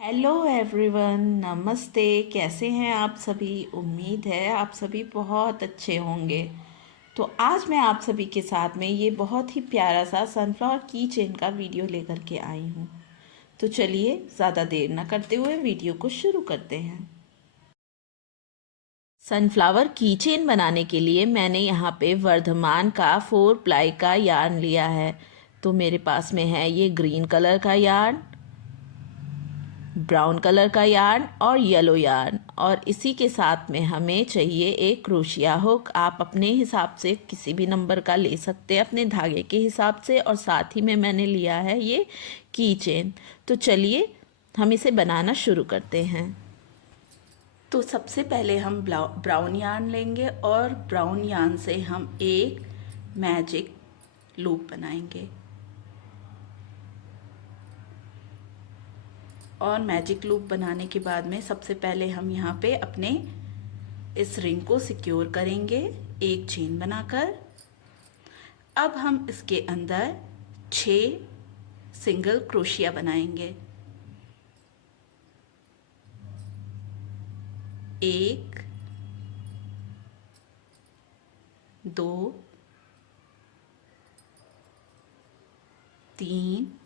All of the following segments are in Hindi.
हेलो एवरीवन, नमस्ते। कैसे हैं आप सभी? उम्मीद है आप सभी बहुत अच्छे होंगे। तो आज मैं आप सभी के साथ में ये बहुत ही प्यारा सा सनफ्लावर की चेन का वीडियो लेकर के आई हूँ। तो चलिए ज़्यादा देर ना करते हुए वीडियो को शुरू करते हैं। सनफ्लावर की चेन बनाने के लिए मैंने यहाँ पे वर्धमान का 4 प्लाई का यार्न लिया है। तो मेरे पास में है ये ग्रीन कलर का यार्न, ब्राउन कलर का यार्न और येलो यार्न, और इसी के साथ में हमें चाहिए एक क्रोशिया हुक। आप अपने हिसाब से किसी भी नंबर का ले सकते हैं अपने धागे के हिसाब से, और साथ ही में मैंने लिया है ये की चेन। तो चलिए हम इसे बनाना शुरू करते हैं। तो सबसे पहले हम ब्राउन यार्न लेंगे और ब्राउन यार्न से हम एक मैजिक लूप बनाएंगे। और मैजिक लूप बनाने के बाद में सबसे पहले हम यहाँ पे अपने इस रिंग को सिक्योर करेंगे एक चेन बनाकर। अब हम इसके अंदर 6 सिंगल क्रोशिया बनाएंगे। 1 2 3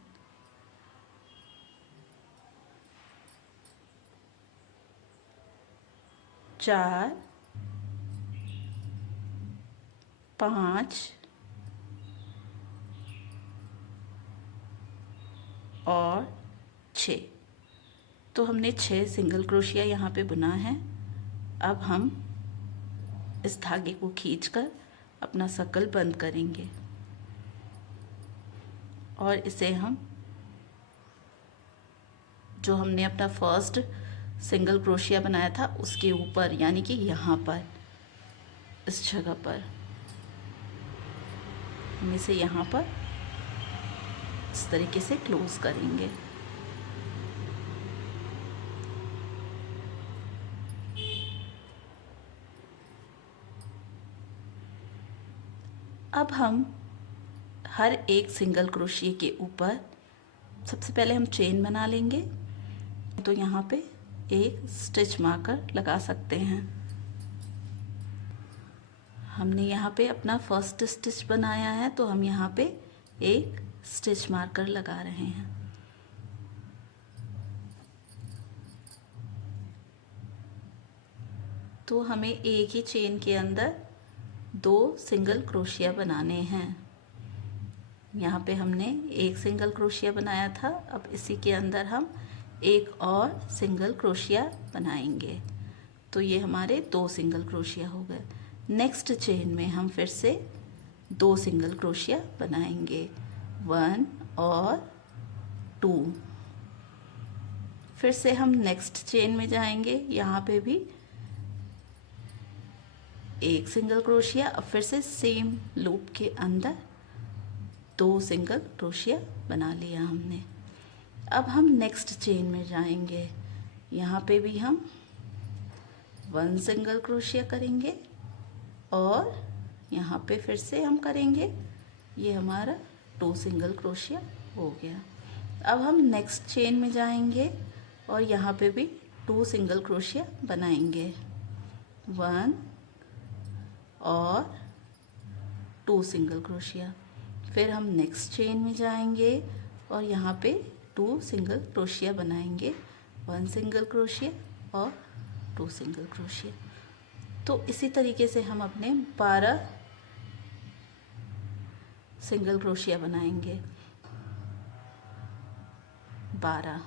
4 5 और 6। तो हमने 6 सिंगल क्रोशिया यहाँ पे बुना है। अब हम इस धागे को खींचकर अपना सर्कल बंद करेंगे और इसे हम जो हमने अपना फर्स्ट सिंगल क्रोशिया बनाया था उसके ऊपर, यानी कि यहाँ पर इस जगह पर हम इसे यहाँ पर इस तरीके से क्लोज करेंगे। अब हम हर एक सिंगल क्रोशिया के ऊपर सबसे पहले हम चेन बना लेंगे। तो यहाँ पे एक स्टिच मार्कर लगा सकते हैं। हमने यहाँ पे अपना फर्स्ट स्टिच बनाया है, तो हम यहाँ पे एक स्टिच मार्कर लगा रहे हैं। तो हमें एक ही चेन के अंदर 2 सिंगल क्रोशिया बनाने हैं। यहाँ पे हमने एक सिंगल क्रोशिया बनाया था, अब इसी के अंदर हम एक और सिंगल क्रोशिया बनाएंगे। तो ये हमारे 2 सिंगल क्रोशिया हो गए। नेक्स्ट चेन में हम फिर से 2 सिंगल क्रोशिया बनाएंगे, 1 और 2। फिर से हम नेक्स्ट चेन में जाएंगे, यहाँ पे भी एक सिंगल क्रोशिया। अब फिर से सेम लूप के अंदर 2 सिंगल क्रोशिया बना लिया हमने। अब हम नेक्स्ट चेन में जाएंगे, यहाँ पे भी हम 1 सिंगल क्रोशिया करेंगे और यहाँ पे फिर से हम करेंगे, ये हमारा 2 सिंगल क्रोशिया हो गया। अब हम नेक्स्ट चेन में जाएंगे और यहाँ पे भी 2 सिंगल क्रोशिया बनाएंगे, 1 और 2 सिंगल क्रोशिया। फिर हम नेक्स्ट चेन में जाएंगे और यहाँ पे 2 सिंगल क्रोशिया बनाएंगे, 1 सिंगल क्रोशिया और 2 सिंगल क्रोशिया। तो इसी तरीके से हम अपने 12 सिंगल क्रोशिया बनाएंगे, 12।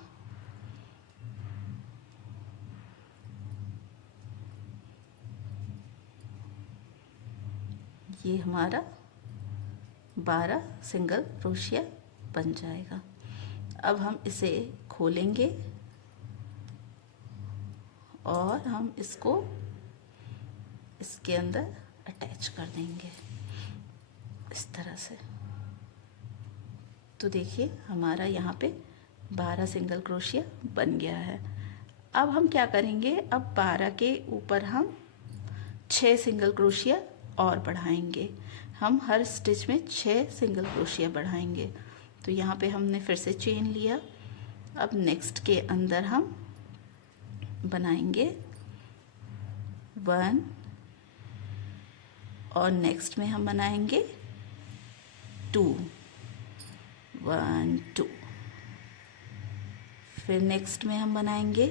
ये हमारा 12 सिंगल क्रोशिया बन जाएगा। अब हम इसे खोलेंगे और हम इसको इसके अंदर अटैच कर देंगे इस तरह से। तो देखिए हमारा यहाँ पे 12 सिंगल क्रोशिया बन गया है। अब हम क्या करेंगे, अब 12 के ऊपर हम 6 सिंगल क्रोशिया और बढ़ाएंगे। हम हर स्टिच में 6 सिंगल क्रोशिया बढ़ाएंगे। तो यहाँ पे हमने फिर से चेन लिया, अब नेक्स्ट के अंदर हम बनाएंगे 1 और नेक्स्ट में हम बनाएंगे 2, 1 2। फिर नेक्स्ट में हम बनाएंगे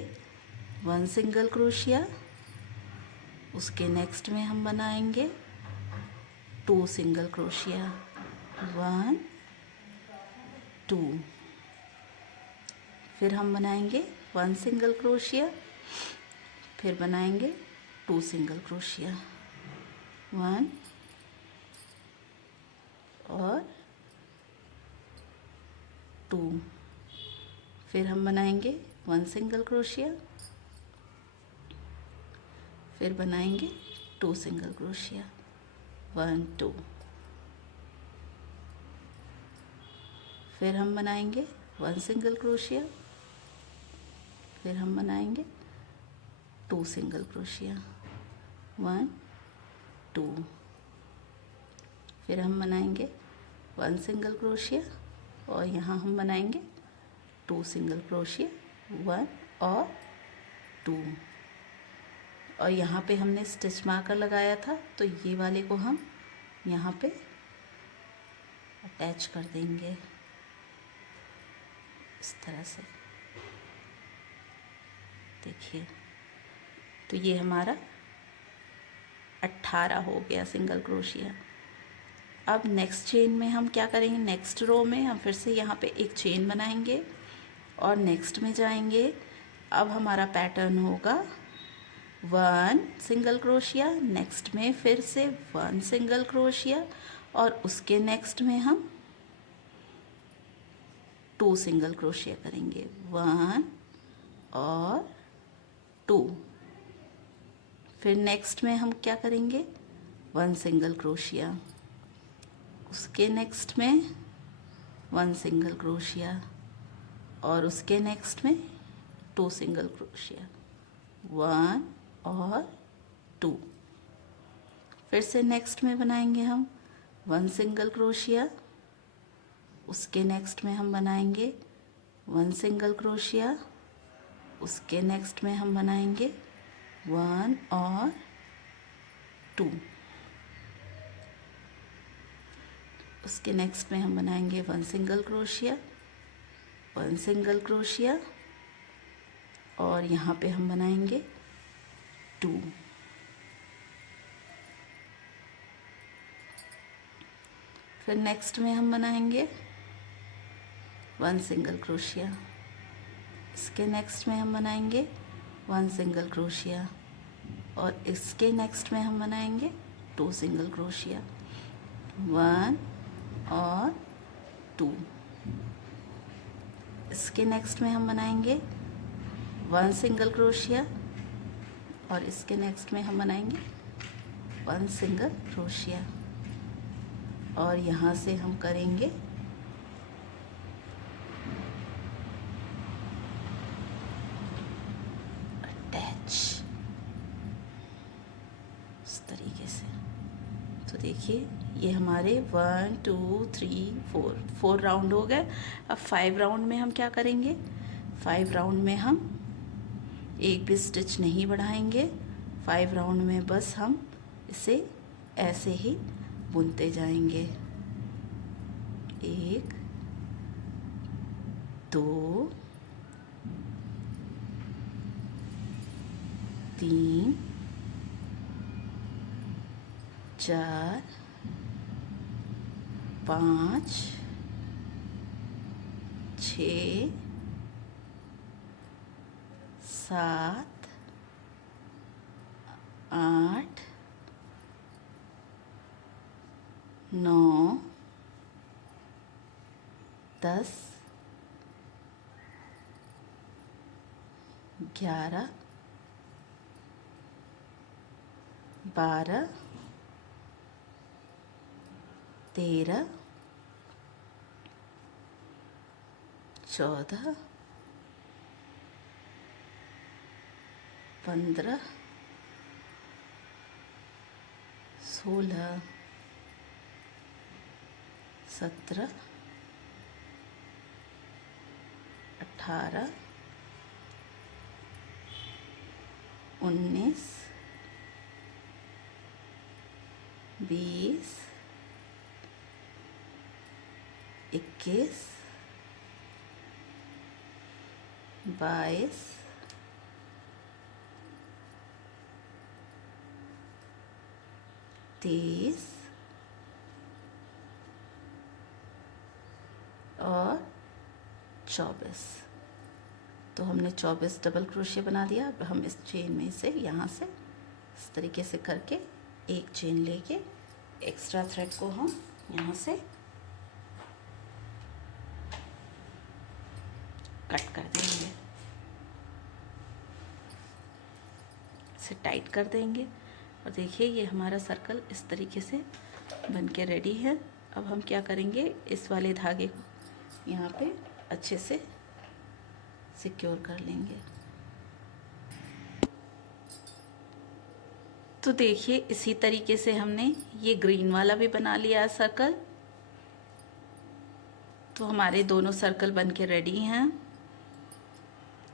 1 सिंगल क्रोशिया, उसके नेक्स्ट में हम बनाएंगे 2 सिंगल क्रोशिया, 1 2। फिर हम बनाएंगे 1 सिंगल क्रोशिया, फिर बनाएंगे 2 सिंगल क्रोशिया, 1 और 2। फिर हम बनाएंगे 1 सिंगल क्रोशिया, फिर बनाएंगे 2 सिंगल क्रोशिया, 1 2। फिर हम बनाएंगे 1 सिंगल क्रोशिया, फिर हम बनाएंगे 2 सिंगल क्रोशिया, 1 2। फिर हम बनाएंगे 1 सिंगल क्रोशिया और यहाँ हम बनाएंगे 2 सिंगल क्रोशिया, 1 और 2। और यहाँ पे हमने स्टिच मार्कर लगाया था, तो ये वाले को हम यहाँ पे अटैच कर देंगे इस तरह से। देखिए, तो ये हमारा 18 हो गया सिंगल क्रोशिया। अब नेक्स्ट चेन में हम क्या करेंगे, नेक्स्ट रो में हम फिर से यहाँ पे एक चेन बनाएंगे और नेक्स्ट में जाएंगे। अब हमारा पैटर्न होगा 1 सिंगल क्रोशिया, नेक्स्ट में फिर से 1 सिंगल क्रोशिया और उसके नेक्स्ट में हम 2 सिंगल क्रोशिया करेंगे, 1 और 2। फिर नेक्स्ट में हम क्या करेंगे, 1 सिंगल क्रोशिया, उसके नेक्स्ट में 1 सिंगल क्रोशिया और उसके नेक्स्ट में 2 सिंगल क्रोशिया, 1 और 2। फिर से नेक्स्ट में बनाएंगे हम 1 सिंगल क्रोशिया, उसके नेक्स्ट में हम बनाएंगे 1 सिंगल क्रोशिया, उसके नेक्स्ट में हम बनाएंगे 1 और 2। उसके नेक्स्ट में हम बनाएंगे 1 सिंगल क्रोशिया, 1 सिंगल क्रोशिया और यहाँ पे हम बनाएंगे 2। फिर नेक्स्ट में हम बनाएंगे 1 सिंगल क्रोशिया, इसके नेक्स्ट में हम बनाएंगे 1 सिंगल क्रोशिया और इसके नेक्स्ट में हम बनाएंगे 2 सिंगल क्रोशिया, 1 और 2। इसके नेक्स्ट में हम बनाएंगे 1 सिंगल क्रोशिया और इसके नेक्स्ट में हम बनाएंगे 1 सिंगल क्रोशिया और यहाँ से हम करेंगे अटैच इस तरीके से। तो देखिए, ये हमारे 1 2 3 4 राउंड हो गए। अब 5 राउंड में हम क्या करेंगे, 5 राउंड में हम एक भी स्टिच नहीं बढ़ाएंगे। 5 राउंड में बस हम इसे ऐसे ही बुनते जाएंगे, 1 2 3 4 5 6 7 8 9 10 11 12 13 14 15 16 17 18, 19, 20, 21, 22, 23 और 24। तो हमने 24 डबल क्रोशिया बना दिया। अब हम इस चेन में से यहाँ से इस तरीके से करके एक चेन लेके एक्स्ट्रा थ्रेड को हम यहाँ से कट कर देंगे, इसे टाइट कर देंगे। और देखिए ये हमारा सर्कल इस तरीके से बन के रेडी है। अब हम क्या करेंगे, इस वाले धागे को यहाँ पे अच्छे से सिक्योर कर लेंगे। तो देखिए इसी तरीके से हमने ये ग्रीन वाला भी बना लिया है सर्कल। तो हमारे दोनों सर्कल बन के रेडी हैं।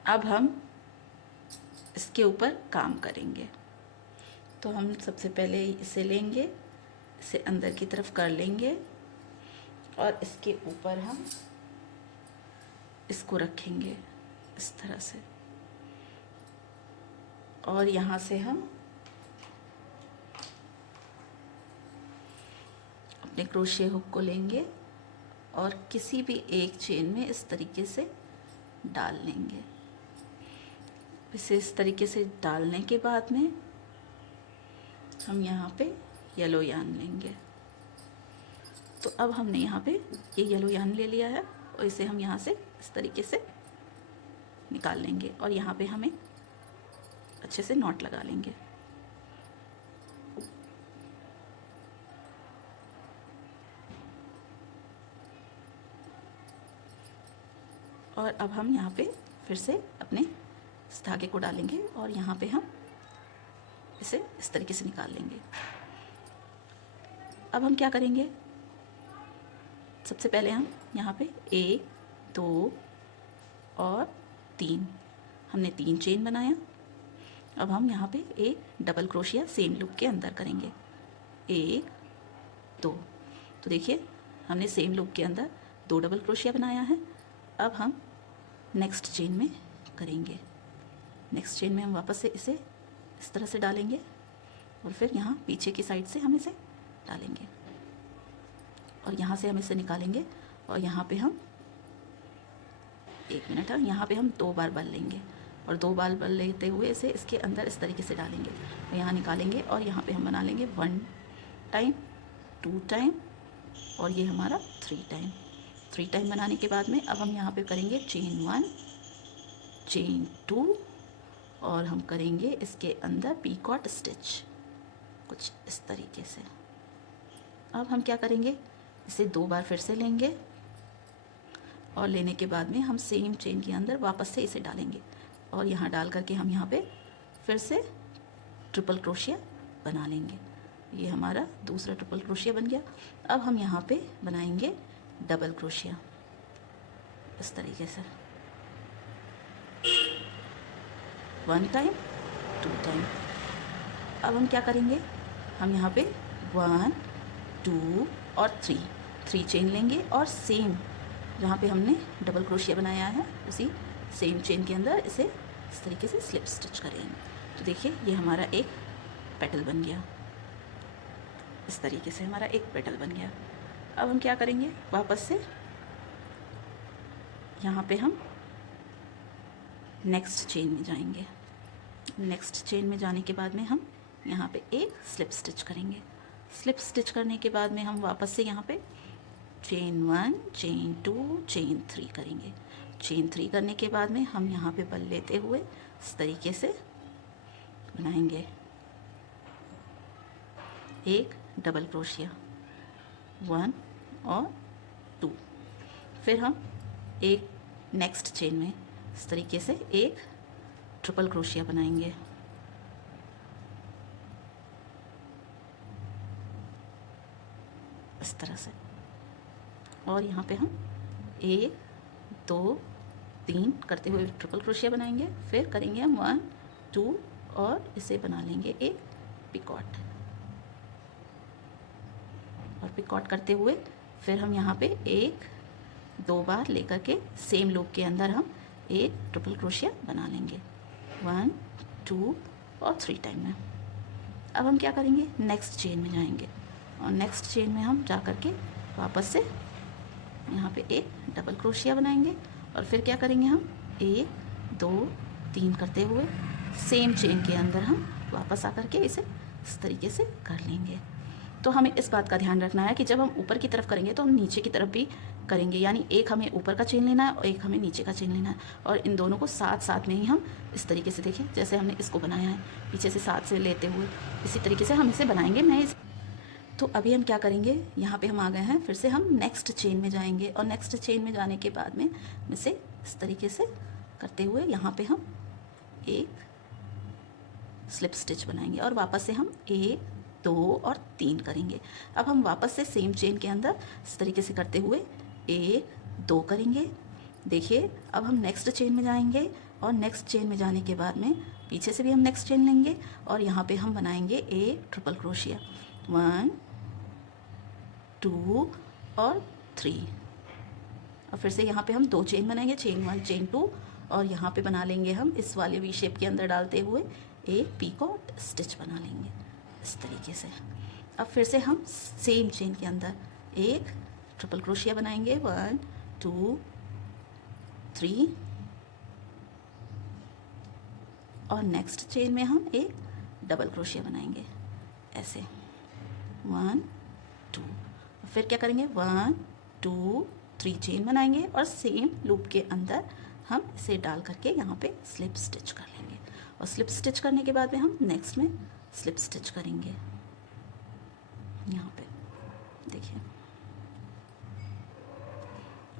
अब हम इसके ऊपर काम करेंगे। तो हम सबसे पहले इसे लेंगे, इसे अंदर की तरफ कर लेंगे और इसके ऊपर हम इसको रखेंगे इस तरह से। और यहाँ से हम अपने क्रोशिया हुक को लेंगे और किसी भी एक चेन में इस तरीके से डाल लेंगे। इसे इस तरीके से डालने के बाद में हम यहाँ पे येलो यार्न लेंगे। तो अब हमने यहाँ पे ये येलो यार्न ले लिया है और इसे हम यहाँ से इस तरीके से निकाल लेंगे और यहाँ पे हमें अच्छे से नॉट लगा लेंगे। और अब हम यहाँ पे फिर से अपने इस धागे को डालेंगे और यहाँ पे हम इसे इस तरीके से निकाल लेंगे। अब हम क्या करेंगे, सबसे पहले हम यहाँ पे 1, 2 और 3 हमने 3 चेन बनाया। अब हम यहाँ पे एक डबल क्रोशिया सेम लूप के अंदर करेंगे, 1, 2। तो देखिए हमने सेम लूप के अंदर 2 डबल क्रोशिया बनाया है। अब हम नेक्स्ट चेन में करेंगे। नेक्स्ट चेन में हम वापस से इसे इस तरह से डालेंगे और फिर यहाँ पीछे की साइड से हम इसे डालेंगे और यहाँ से हम इसे निकालेंगे और यहाँ पे हम 1 मिनट है, यहाँ पे हम 2 बार बल लेंगे और 2 बार बल लेते हुए इसे इसके अंदर इस तरीके से डालेंगे और यहाँ निकालेंगे और यहाँ पे हम बना लेंगे 1 टाइम, 2 टाइम और ये हमारा 3 टाइम। 3 टाइम बनाने के बाद में अब हम यहाँ पे करेंगे चेन 1, चेन 2 और हम करेंगे इसके अंदर पीकॉट स्टिच कुछ इस तरीके से। अब हम क्या करेंगे, इसे 2 बार फिर से लेंगे और लेने के बाद में हम सेम चेन के अंदर वापस से इसे डालेंगे और यहाँ डाल करके हम यहाँ पे फिर से ट्रिपल क्रोशिया बना लेंगे। ये हमारा दूसरा ट्रिपल क्रोशिया बन गया। अब हम यहाँ पे बनाएंगे डबल क्रोशिया इस तरीके से, 1 टाइम, 2 टाइम। अब हम क्या करेंगे, हम यहाँ पे 1, 2 और 3 चेन लेंगे और सेम जहाँ पे हमने डबल क्रोशिया बनाया है उसी सेम चेन के अंदर इसे इस तरीके से स्लिप स्टिच करेंगे। तो देखिए ये हमारा एक पेटल बन गया, इस तरीके से हमारा एक पेटल बन गया। अब हम क्या करेंगे, वापस से यहाँ पे हम नेक्स्ट चेन में जाएंगे। नेक्स्ट चेन में जाने के बाद में हम यहाँ पे एक स्लिप स्टिच करेंगे। स्लिप स्टिच करने के बाद में हम वापस से यहाँ पे चेन 1, चेन 2, चेन 3 करेंगे। चेन 3 करने के बाद में हम यहाँ पे बल लेते हुए इस तरीके से बनाएंगे एक डबल क्रोशिया, 1 और 2। फिर हम एक नेक्स्ट चेन में इस तरीके से एक ट्रिपल क्रोशिया बनाएंगे। इस तरह से और यहाँ पे हम 1, 2 3 करते हुए ट्रिपल क्रोशिया बनाएंगे, फिर करेंगे हम 1 2 और इसे बना लेंगे एक पिकॉट। और पिकॉट करते हुए फिर हम यहाँ पे 1 2 बार लेकर के सेम लूप के अंदर हम एक ट्रिपल क्रोशिया बना लेंगे 1 2 और 3 टाइम में। अब हम क्या करेंगे, नेक्स्ट चेन में जाएंगे और नेक्स्ट चेन में हम जा कर के वापस से यहाँ पे एक डबल क्रोशिया बनाएंगे और फिर क्या करेंगे, हम 1 2 3 करते हुए सेम चेन के अंदर हम वापस आकर के इसे इस तरीके से कर लेंगे। तो हमें इस बात का ध्यान रखना है कि जब हम ऊपर की तरफ करेंगे तो हम नीचे की तरफ भी करेंगे, यानी एक हमें ऊपर का चेन लेना है और एक हमें नीचे का चेन लेना है और इन दोनों को साथ साथ में ही हम इस तरीके से, देखिए जैसे हमने इसको बनाया है पीछे से साथ से लेते हुए, इसी तरीके से हम इसे बनाएंगे। तो अभी हम क्या करेंगे, यहाँ पे हम आ गए हैं, फिर से हम नेक्स्ट चेन में जाएंगे और नेक्स्ट चेन में जाने के बाद में इसे इस तरीके से करते हुए यहाँ पे हम एक स्लिप स्टिच बनाएंगे और वापस से हम 1 2 और 3 करेंगे। अब हम वापस से सेम चेन के अंदर इस तरीके से करते हुए 1 2 करेंगे। देखिए अब हम नेक्स्ट चेन में जाएंगे और नेक्स्ट चेन में जाने के बाद में पीछे से भी हम नेक्स्ट चेन लेंगे और यहाँ पे हम बनाएंगे एक ट्रिपल क्रोशिया 1 2 और 3 और फिर से यहाँ पे हम 2 चेन बनाएंगे, चेन 1 चेन 2 और यहाँ पे बना लेंगे हम इस वाले वी शेप के अंदर डालते हुए एक पीकॉट स्टिच बना लेंगे इस तरीके से। अब फिर से हम सेम चेन के अंदर एक ट्रिपल क्रोशिया बनाएंगे 1 2 3 और नेक्स्ट चेन में हम एक डबल क्रोशिया बनाएंगे ऐसे 1 2। फिर क्या करेंगे 1 2 3 चेन बनाएंगे और सेम लूप के अंदर हम इसे डाल करके यहाँ पे स्लिप स्टिच कर लेंगे और स्लिप स्टिच करने के बाद में हम नेक्स्ट में स्लिप स्टिच करेंगे यहाँ पे, देखिए।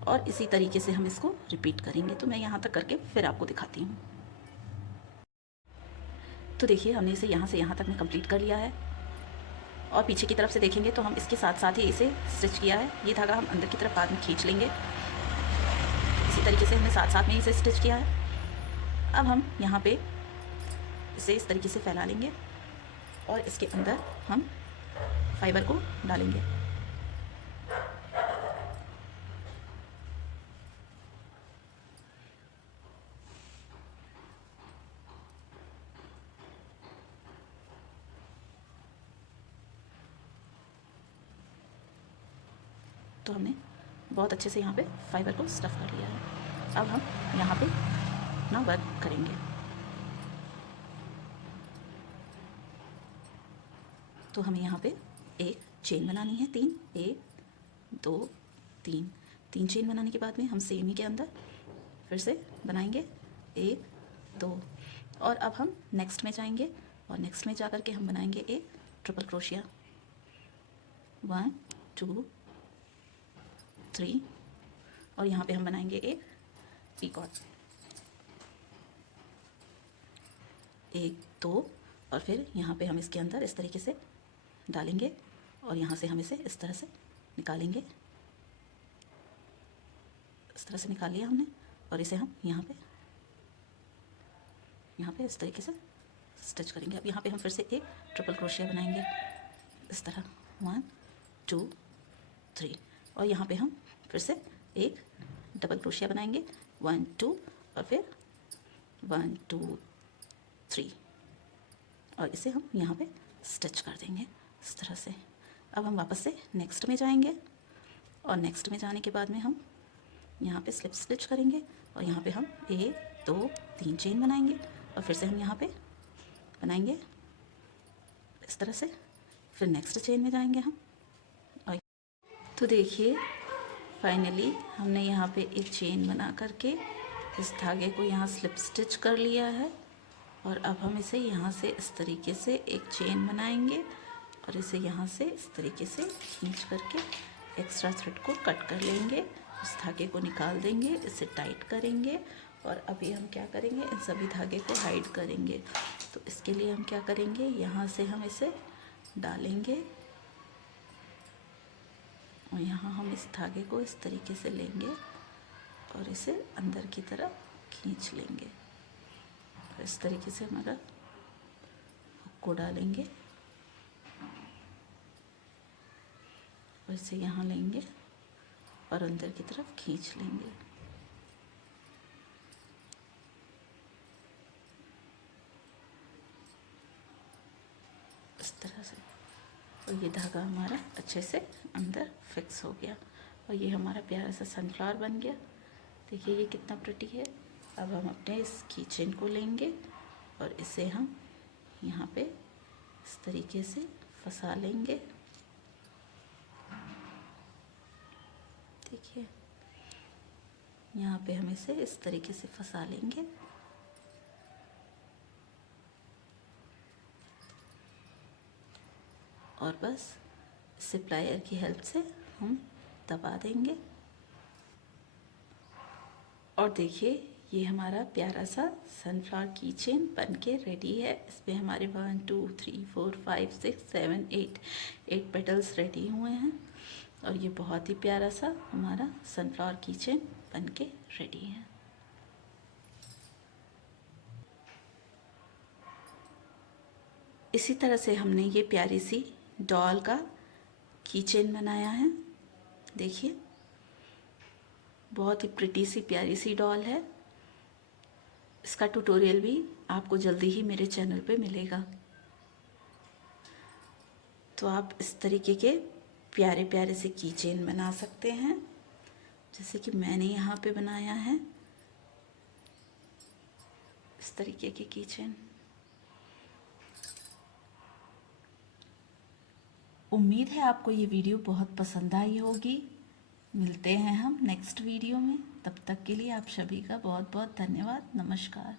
और इसी तरीके से हम इसको रिपीट करेंगे। तो मैं यहाँ तक करके फिर आपको दिखाती हूँ। तो देखिए हमने इसे यहाँ से यहाँ तक में कंप्लीट कर लिया है और पीछे की तरफ से देखेंगे तो हम इसके साथ साथ ही इसे स्टिच किया है। ये धागा हम अंदर की तरफ बाद में खींच लेंगे, इसी तरीके से हमने साथ साथ में इसे स्टिच किया है। अब हम यहाँ पे इसे इस तरीके से फैला लेंगे और इसके अंदर हम फाइबर को डालेंगे। तो हमने बहुत अच्छे से यहाँ पे फाइबर को स्टफ़ कर लिया है। अब हम यहाँ पे अपना वर्क करेंगे। तो हमें यहाँ पे एक चेन बनानी है 3 1 2 3 3 चेन बनाने के बाद में हम सेम ही के अंदर फिर से बनाएंगे 1 2 और अब हम नेक्स्ट में जाएंगे और नेक्स्ट में जा कर के हम बनाएंगे एक ट्रिपल क्रोशिया 1 2 3 और यहाँ पे हम बनाएंगे एक पीकॉट 1 2 और फिर यहाँ पे हम इसके अंदर इस तरीके से डालेंगे और यहाँ से हम इसे इस तरह से निकालेंगे। इस तरह से निकाल लिया हमने और इसे हम यहाँ पे इस तरीके से स्टिच करेंगे। अब यहाँ पे हम फिर से एक ट्रिपल क्रोशिया बनाएंगे इस तरह 1 2 3 और यहाँ पे हम फिर से एक डबल क्रोशिया बनाएंगे 1 2 और फिर 1 2 3 और इसे हम यहाँ पे स्टिच कर देंगे इस तरह से। अब हम वापस से नेक्स्ट में जाएंगे और नेक्स्ट में जाने के बाद में हम यहाँ पे स्लिप स्टिच करेंगे और यहाँ पे हम 1 2 3 चेन बनाएंगे और फिर से हम यहाँ पे बनाएंगे इस तरह से। फिर नेक्स्ट चेन में जाएंगे हम और तो देखिए फाइनली हमने यहाँ पे एक चेन बना करके इस धागे को यहाँ स्लिप स्टिच कर लिया है और अब हम इसे यहाँ से इस तरीके से एक चेन बनाएंगे और इसे यहाँ से इस तरीके से खींच करके एक्स्ट्रा थ्रेड को कट कर लेंगे, इस धागे को निकाल देंगे, इसे टाइट करेंगे और अभी हम क्या करेंगे, इन सभी धागे को हाइड करेंगे। तो इसके लिए हम क्या करेंगे, यहाँ से हम इसे डालेंगे और यहाँ हम इस धागे को इस तरीके से लेंगे और इसे अंदर की तरफ खींच लेंगे। तो इस तरीके से हमारा हुक को डालेंगे और इसे यहाँ लेंगे और अंदर की तरफ खींच लेंगे। इस तरह से, और ये धागा हमारा अच्छे से अंदर फिक्स हो गया और ये हमारा प्यारा सा सनफ्लावर बन गया। देखिए ये कितना प्रिटी है। अब हम अपने इस कीचेन को लेंगे और इसे हम यहाँ पे इस तरीके से फंसा लेंगे। देखिए यहाँ पे हम इसे इस तरीके से फंसा लेंगे और बस इसे प्लायर की हेल्प से हम दबा देंगे। और देखिए ये हमारा प्यारा सा सनफ्लावर कीचेन बनके रेडी है। इसमें हमारे 1 2 3 4 5 6 7 8 पेटल्स रेडी हुए हैं और ये बहुत ही प्यारा सा हमारा सनफ्लावर कीचेन बनके रेडी है। इसी तरह से हमने ये प्यारी सी डॉल का कीचेन बनाया है। देखिए बहुत ही प्रिटी सी प्यारी सी डॉल है। इसका ट्यूटोरियल भी आपको जल्दी ही मेरे चैनल पे मिलेगा। तो आप इस तरीके के प्यारे प्यारे से कीचेन बना सकते हैं, जैसे कि मैंने यहाँ पे बनाया है इस तरीके के कीचेन। उम्मीद है आपको ये वीडियो बहुत पसंद आई होगी। मिलते हैं हम नेक्स्ट वीडियो में। तब तक के लिए आप सभी का बहुत बहुत धन्यवाद। नमस्कार।